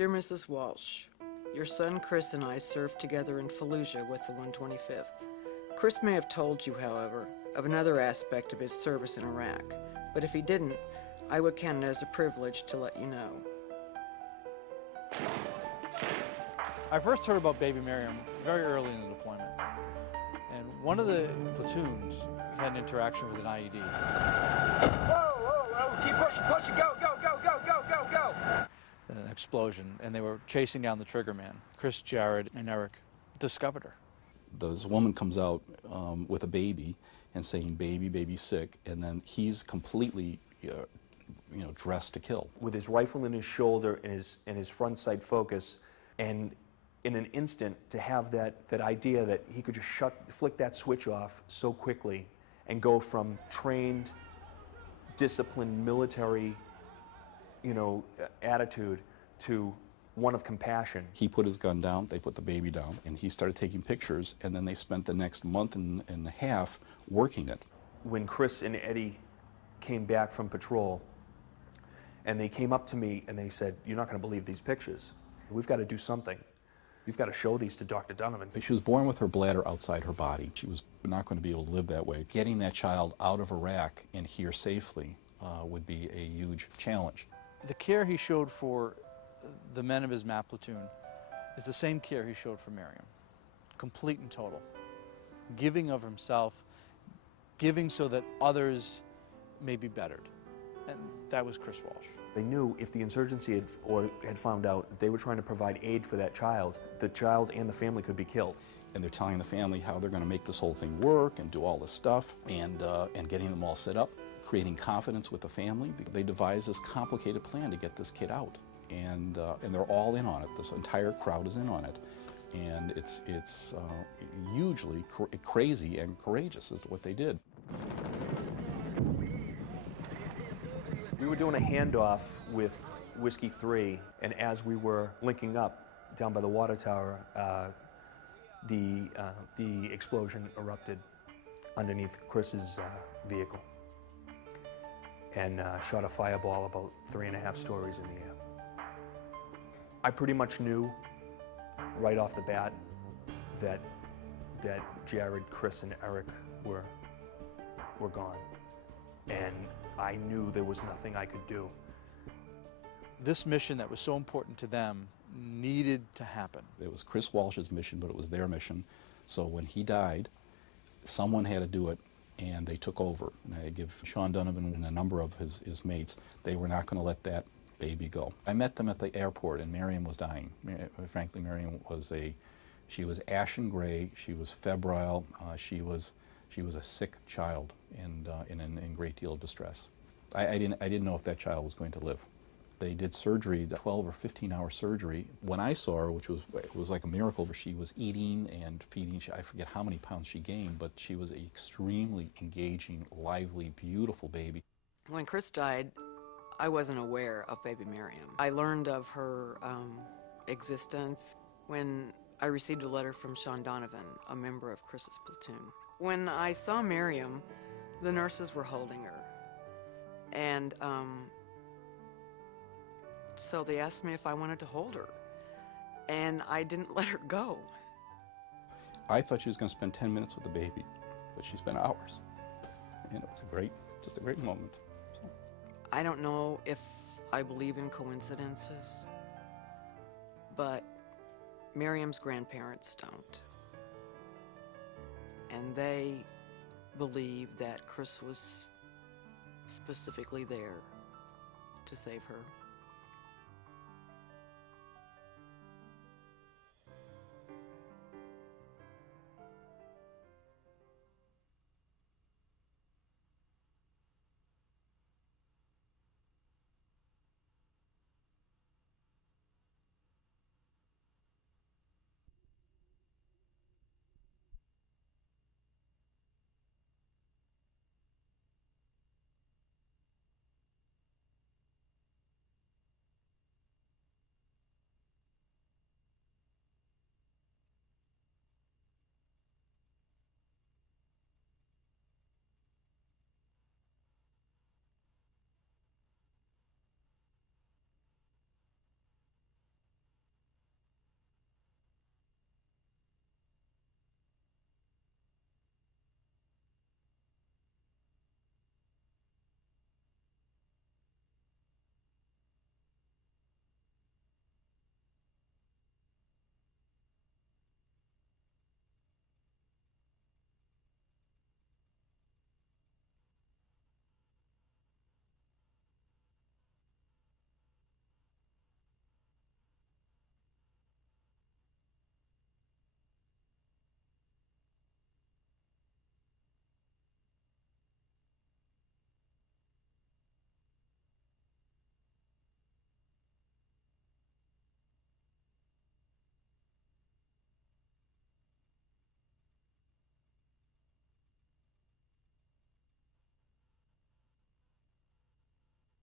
Dear Mrs. Walsh, your son Chris and I served together in Fallujah with the 125th. Chris may have told you, however, of another aspect of his service in Iraq, but if he didn't, I would count it as a privilege to let you know. I first heard about baby Mariam very early in the deployment. And one of the platoons had an interaction with an IED. Whoa, keep pushing, go, go. An explosion, and they were chasing down the trigger man. Chris, Jared, and Eric discovered her. This woman comes out with a baby and saying, baby sick, and then he's completely dressed to kill. With his rifle in his shoulder and his front sight focus, and in an instant to have that idea that he could just flick that switch off so quickly and go from trained, disciplined military, attitude to one of compassion. He put his gun down, they put the baby down, and he started taking pictures, and then they spent the next month and a half working it. When Chris and Eddie came back from patrol, and they came up to me and they said, "You're not going to believe these pictures. We've got to do something. We've got to show these to Dr. Donovan." She was born with her bladder outside her body. She was not going to be able to live that way. Getting that child out of Iraq and here safely would be a huge challenge. The care he showed for the men of his MAP platoon is the same care he showed for Mariam. Complete and total. Giving of himself, giving so that others may be bettered. And that was Chris Walsh. They knew if the insurgency had found out that they were trying to provide aid for that child, the child and the family could be killed. And they're telling the family how they're going to make this whole thing work and do all this stuff, and getting them all set up, creating confidence with the family. They devised this complicated plan to get this kid out, and they're all in on it. This entire crowd is in on it, and it's hugely crazy and courageous is what they did. We were doing a handoff with Whiskey 3, and as we were linking up down by the water tower, the explosion erupted underneath Chris's vehicle and shot a fireball about 3.5 stories in the air. I pretty much knew right off the bat that Jared, Chris, and Eric were gone, and I knew there was nothing I could do. This mission that was so important to them needed to happen. It was Chris Walsh's mission, but it was their mission. So when he died, someone had to do it, and they took over. And I give Sean Donovan and a number of his mates, they were not going to let that baby go. I met them at the airport, and Mariam was dying. Frankly, Mariam was she was ashen gray, she was febrile, she was a sick child and in great deal of distress. I didn't know if that child was going to live. They did surgery, 12 or 15-hour surgery. When I saw her, it was like a miracle, where she was eating and feeding. I forget how many pounds she gained, but she was an extremely engaging, lively, beautiful baby. When Chris died, I wasn't aware of baby Mariam. I learned of her existence when I received a letter from Sean Donovan, a member of Chris's platoon. When I saw Mariam, the nurses were holding her, and so they asked me if I wanted to hold her, and I didn't let her go. I thought she was going to spend 10 minutes with the baby, but she spent hours, and it was just a great moment. So. I don't know if I believe in coincidences, but Mariam's grandparents don't. And they believe that Chris was specifically there to save her.